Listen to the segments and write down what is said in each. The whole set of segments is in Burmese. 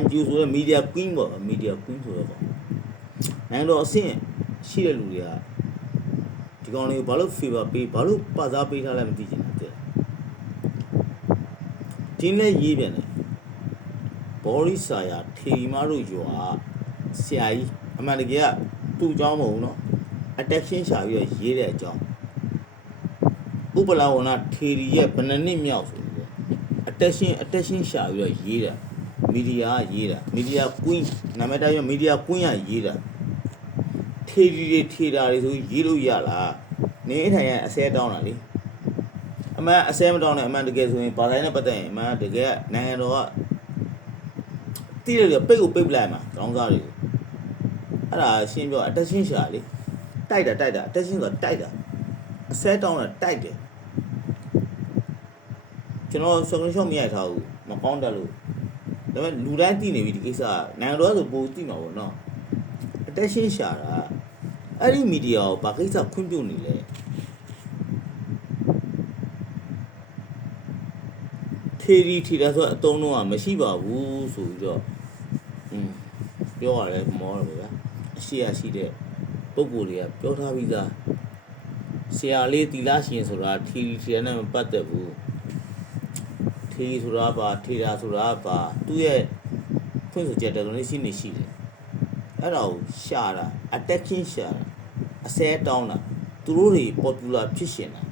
MQ ဆိုတော့ media queen ပေါ့ media queen ဆိုတော့နိုင်ငံတော်အဆင့်ရှိတဲ့လူတွေကဒီကောင်လေးကိုဘာလို့ favor ပေးဘာလို့ပစားပေးထားလဲမသိချင်တာဒီနေ့ရေးပြန်တယ်ဘော်ရီဆာယာထေရီမားတို့ရွာဆရာကြီးအမှန်တကယ်ကသူ့အကြောင်းမဟုတ်ဘူးเนาะ attention ရှာပြီးတော့ရေးတဲ့အကြောင်းဥပလာဝနာထေရီရဲ့ဘယ်နှစ်မြောက်ဆိုပြီးတော့ attention ရှာပြီးတော့ရေးတာမီဒီယာရေးတာမီဒီယာ queen နာမည်တိုင်းမီဒီယာ queen ကရေးတာထေရီတွေထေတာတွေဆိုရေးလို့ရလားနေထိုင်ရအစဲတောင်းတာလေအမှန်အစဲမတောင်းနဲ့အမှန်တကယ်ဆိုရင်ဘာတိုင်းနဲ့ပတ်သက်ရင်အမှန်တကယ်နိုင်ငံတော်ကတိရပိတ်ကိုပိတ်ပလိုက်မှာကောင်းစားတွေကိုအဲ့ဒါရှင်းပြော attention ရှာလေတိုက်တာ attention ဆိုတာတိုက်တာအစဲတောင်းတာတိုက်တယ်ကျွန်တော် screenshot မရိုက်ထားဘူးမကောင်းတက်လို့ဒါပေမဲ့လူတိုင်းသိနေပြီဒီကိစ္စနိုင်ငံတော်ကဆိုပိုသိမှာပေါ့နော် attention ရှာတာအဲ့ဒီမီဒီယာကိုဘာကိစ္စခွင့်ပြုနေလဲထေရီထီတာဆိုအတုံးတော့မရှိပါဘူးဆိုပြီးတော့ပြောရတယ်မောတယ်ဗျာအရှိရရှိတဲ့ပုံကိုယ်တွေကပြောထားပြီးသားဆရာလေးတီလာရှင်ဆိုတာထီထီတာနဲ့မပတ်သက်ဘူးထီဆိုတာပါထေတာဆိုတာပါသူ့ရဲ့ဖွင့်ဆိုချက်တော်လေးရှိနေရှိတယ်အဲ့ဒါကိုရှာတာ attention ရှာတာအစဲတောင်းတာသူတို့တွေ popular ဖြစ်ရှင်တာ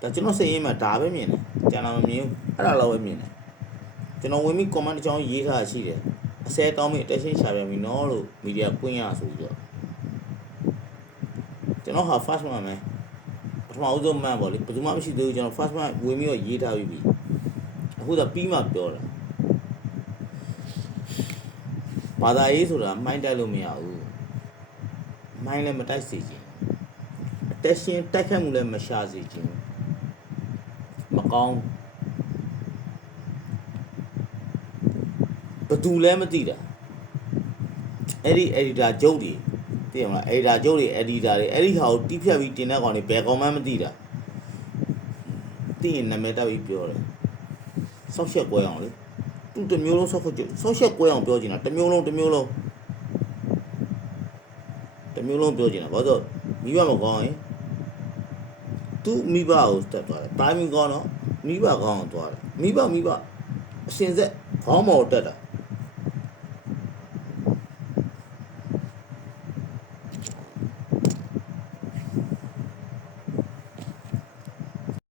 ဒါကျွန်တော်စိတ်ရင်းမှာဒါပဲမြင်တယ်ကျန်တာမမြင်ဘူးအဲ့ဒါလောက်ပဲမြင်တယ်ကျွန်တော်ဝင်ပြီး comment တစ်ချောင်းရေးထားရှိတယ်အစဲတောင်းပြီး attention ရှာပြန်ပြီနော်လို့ media ကွင်းရဆိုပြီးတော့ကျွန်တော်ဟာ first man ပဲပထမဦးဆုံး man ပေါ့လေဘယ်သူမှမရှိသေးဘူးကျွန်တော် first man ဝင်ပြီးတော့ရေးထားပြီးပြီအခုတော့ပြီးမှပြောတာဘာသာရေးဆိုတာမှိုင်းတိုက်လို့မရဘူးမှိုင်းလည်းမတိုက်စေချင်attention တိုက်ခတ်မှုလည်းမရှာစေချင်မကောင်းဘသူလည်းမသိတာအဲ့ဒီ editor ကျုပ်တွေသိရမလား editor ကျုပ်တွေ editor တွေအဲ့ဒီဟာကိုတီးဖြတ်ပြီးတင်တဲ့ကောင်တွေဘယ်ကောင်မှမသိတာသိရင်နာမည်တက်ပြီးပြောတယ်ဆောက်ရှက်ကွဲအောင်လေသူတစ်မျိုးလုံးဆောက်ရှက်ကွဲအောင်ပြောချင်တာတစ်မျိုးလုံးပြောချင်တာဘာလို့မိဘမကောင်းရင်သူမိဘကိုတက်သွားတယ်တိုင်းမိကောင်းတော့မိဘကောင်းအောင်သွားတယ်မိဘအစင်ဆက်ခေါင်းမော်တက်တာ